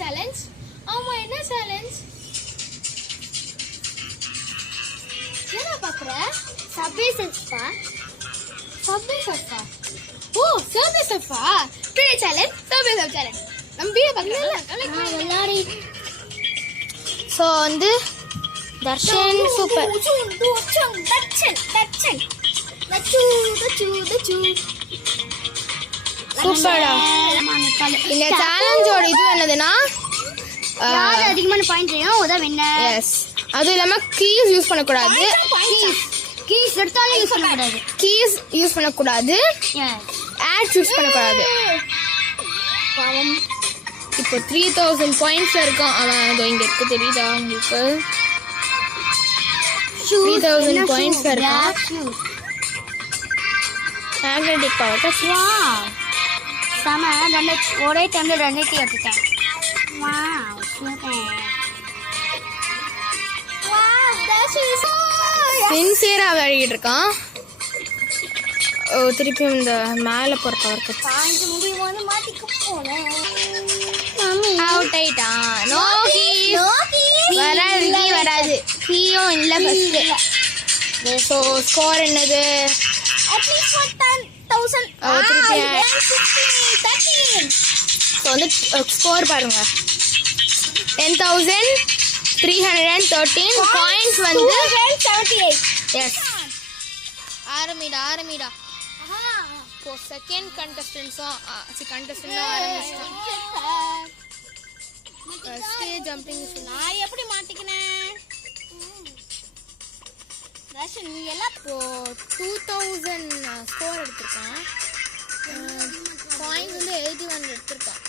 Challenge? ஆமா, என்ன challenge? என்ன பாக்குற? சப்வே சர்ஃபா. சப்வே சர்ஃபா. ஓ, சப்வே சர்ஃபா. பெரிய சேலஞ்ச், சப்வே சர்ஃப் சேலஞ்ச். நம்ம வீடியோ பார்க்கறோம்ல. எல்லாரி சோ வந்து தர்ஷன் சூப்பர். சூப்பர்டா. இந்த சேலஞ்சோட இது என்னதுன்னா யார் அதிகமான பாயிண்ட் செய்யணும் அதான் வின்னர். எஸ். அது இல்லாம கீஸ் யூஸ் பண்ண கூடாது. கீஸ் எடுத்தாலும் யூஸ் பண்ண கூடாது. கீஸ் யூஸ் பண்ண கூடாது. ஆட்ஸ் யூஸ் பண்ண கூடாது. இப்போ 3000 பாயிண்ட்ஸ்ல இருக்கும். அவன் இங்க இருக்கு, தெரியுதா உங்களுக்கு? 3000 பாயிண்ட்ஸ்ல இருக்கான். மேக்னெட்டிக் பவர் வா சம ஒரே டைம்ல 2 எடுத்துட்டேன். Wow super. Wow that is சின்சியரா விளையாடிட்டு இருக்கான். திருப்பி இந்த மேல போற பவர் கட் பாயிண்ட் முடியும் போது மாட்டிக்க போறேன். அவுட் ஆயிட்டான். நோ கீஸ் வராது. கீயும் இல்ல ஃபர்ஸ்ட். சோ ஸ்கோர் என்னது? அட்லீஸ்ட் 10,000. திருப்பி 13. சோ வந்து ஸ்கோர் பாருங்க. 10,313 பாயிண்ட்ஸ் வந்து 278. எஸ். ஆரம்பிடா. இப்போ செகண்ட் கண்டஸ்டன்ஸும் ஆரம்பிச்சிட்டோம். ஸ்டேஜ் ஜம்பிங் நான் எப்படி மாட்டிக்கினேன்? ரஷன் நீ எல்லாம் இப்போ 2000 ஸ்கோர் எடுத்திருக்கான். பாயிண்ட்ஸ் வந்து 81 எடுத்திருக்கான்.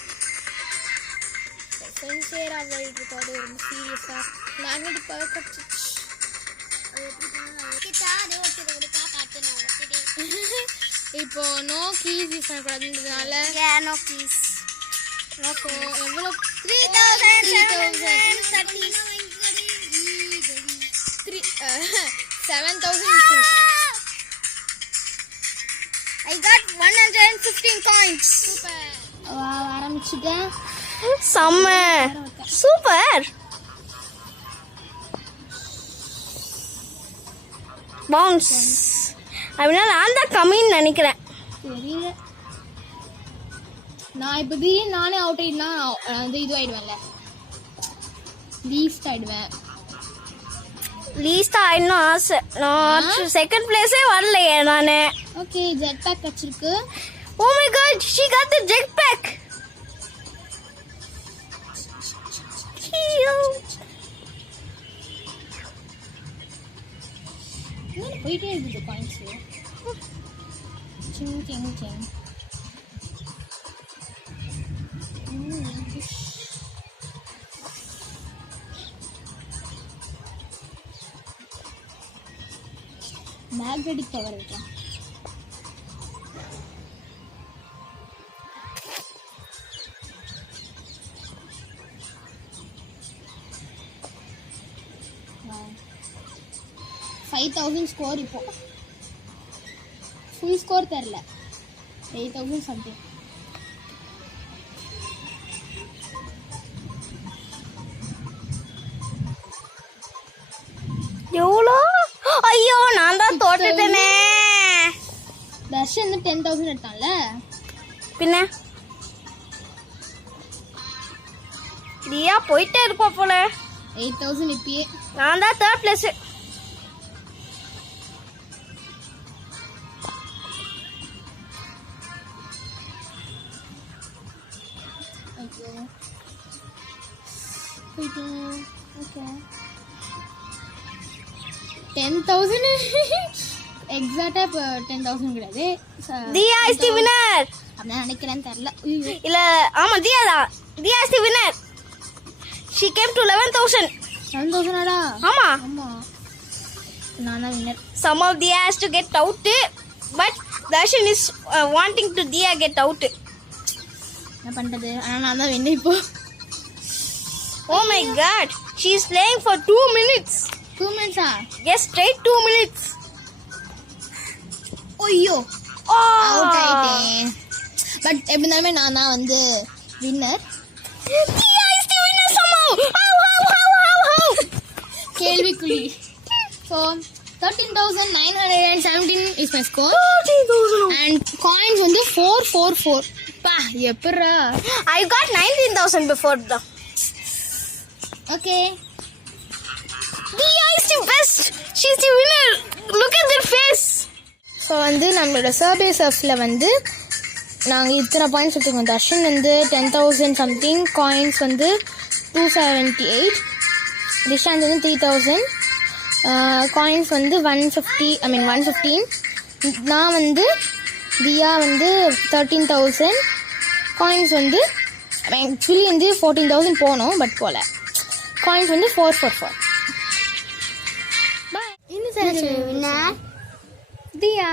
சின்சியரா விளையாடிட்டு இருக்காது. ரொம்ப சீரியஸா மேக்னெட்டிக் பவர் கட். இப்போ நோ கீஸ் யூஸ் பண்ணக்கூடாதுன்றதுனால நோ கீஸ். ஓகே, எவ்வளோ? 7,000. I got 115 points. சூப்பர். ஆரம்பிச்சிட்டேன். செம்ம சூப்பர். பவுன்ஸ் அப்படின்னா நான் தான் கம்மின்னு நினைக்கிறேன். தெரியல. நான் இப்போ திடீர்னு நானே அவுட் ஆயிடுனா வந்து இது ஆயிடுவேன்ல, லீஸ்ட் ஆயிடுவேன். லீஸ்ட் ஆயிடணும் ஆசை. நான் செகண்ட் பிளேஸே வரலையே நானு. ஓகே, ஜெட் பேக் வச்சிருக்கு. Oh my god, she got the jet pack. போயிட்டே இருக்குது பாயிண்ட்ஸ். சிங் மேக்னெட்டிக் பவர் வைக்கலாம். ஸ்கோர் இப்போ ஃபுல் ஸ்கோர் தெரியல. 8,000 சம்திங். எவ்வளோ? ஐயோ, நான் தான் தோட்டுட்டேனே. தர்ஷன் 10,000 எடுத்தான்ல. பின்ன தியா போயிட்டே இருப்பா போல. 8,000 இப்பயே. நான் தான் தேர்ட் பிளேஸ். Okay. 10,000 எக்ஸாக்ட்டா இப்போ 10,000 கிடையாது. Diya is the winner. நான் நினைக்கிறேன், தெரியல. இல்ல, ஆமா தியா தான். Diya is the winner. she came to 11,000. 11,000 ஆடா? ஆமா. நான் தான் winner. some of Diya has to get out, but Darshan is wanting to Diya get out. என்ன பண்றது? ஆனா நான் தான் வின்னர் இப்போ. Oh my god, she is playing for 2 minutes. 2 minutes ah? Yes, straight 2 minutes. ஐயோ, அவுட் ஆயிட்டேன். But எப்படினாலுமே நான் தான் வந்து வின்னர். Diya is கேள்விக்குறி. So 13,917 is my score. And coins வந்து 444. பா எப்பறா? I got 19,000 before though. Okay. Diya is the best. She's the winner. Look at their face. So வந்து நம்மளோட சர்வே சர்ஃபில் வந்து நாங்கள் இத்தனை பாயிண்ட்ஸ் எடுத்துக்கோம். தர்ஷன் வந்து 10,000 சம்திங், காயின்ஸ் வந்து 278, நிஷாந்த் வந்து 3,000, காயின்ஸ் வந்து 115. நான் வந்து தியா வந்து 13,000, காயின்ஸ் வந்து ஆக்சுவலி வந்து 14,000 போனோம், பட் போல. காயின்ஸ் வந்து 444. பாய். winner. தியா.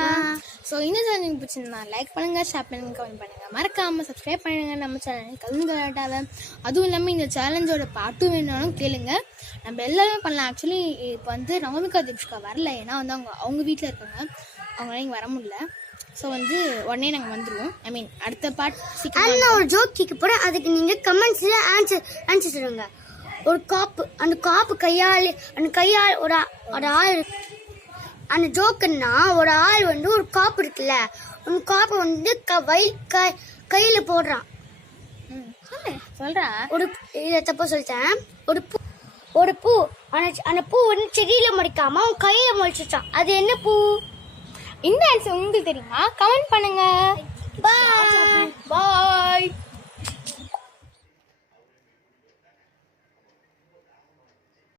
ஸோ இந்த சேனல் பிடிச்சிருந்தா லைக் பண்ணுங்கள், ஷேர் பண்ணுங்கள், கமெண்ட் பண்ணுங்கள், மறக்காமல் சப்ஸ்கிரைப் பண்ணுங்கள் நம்ம சேனல் கலந்து கலாட்டாவை. அதுவும் இல்லாமல் இந்த சேலஞ்சோட பாட்டும் வேணாலும் கேளுங்க, நம்ம எல்லாருமே பண்ணலாம். ஆக்சுவலி இப்போ வந்து நவமிகா தீப்ஷிகா வரல, ஏன்னா வந்து அவங்க வீட்டில் இருக்காங்க, அவங்களால இங்கே வர முடியல. ஸோ வந்து உடனே நாங்கள் வந்துடுவோம். ஐ மீன் அடுத்த பார்ட் சீக்கிரம். நான் ஒரு ஜோக் கேட்க போகிறேன், அதுக்கு நீங்கள் கமெண்ட்ஸில் ஆன்சர் சொல்லுங்க. ஒரு காப்பு, அந்த காப்பு கையால் ஒரு ஆள், அந்த ஜோக்குன்னா ஒரு ஆள் வந்து ஒரு காப்பு இருக்குல்ல, அந்த காப்பை வந்து கையில போடுறான். சொல்றா. ஒரு இதை தப்பா சொல்லிட்டேன். ஒரு பூ அந்த பூ வந்து செடியில மடிக்காம அவன் கையில மடிச்சிட்டான். அது என்ன பூ? இந்த ஆன்சர் உங்களுக்கு தெரியுமா? கமெண்ட் பண்ணுங்க. பாய். பாய்.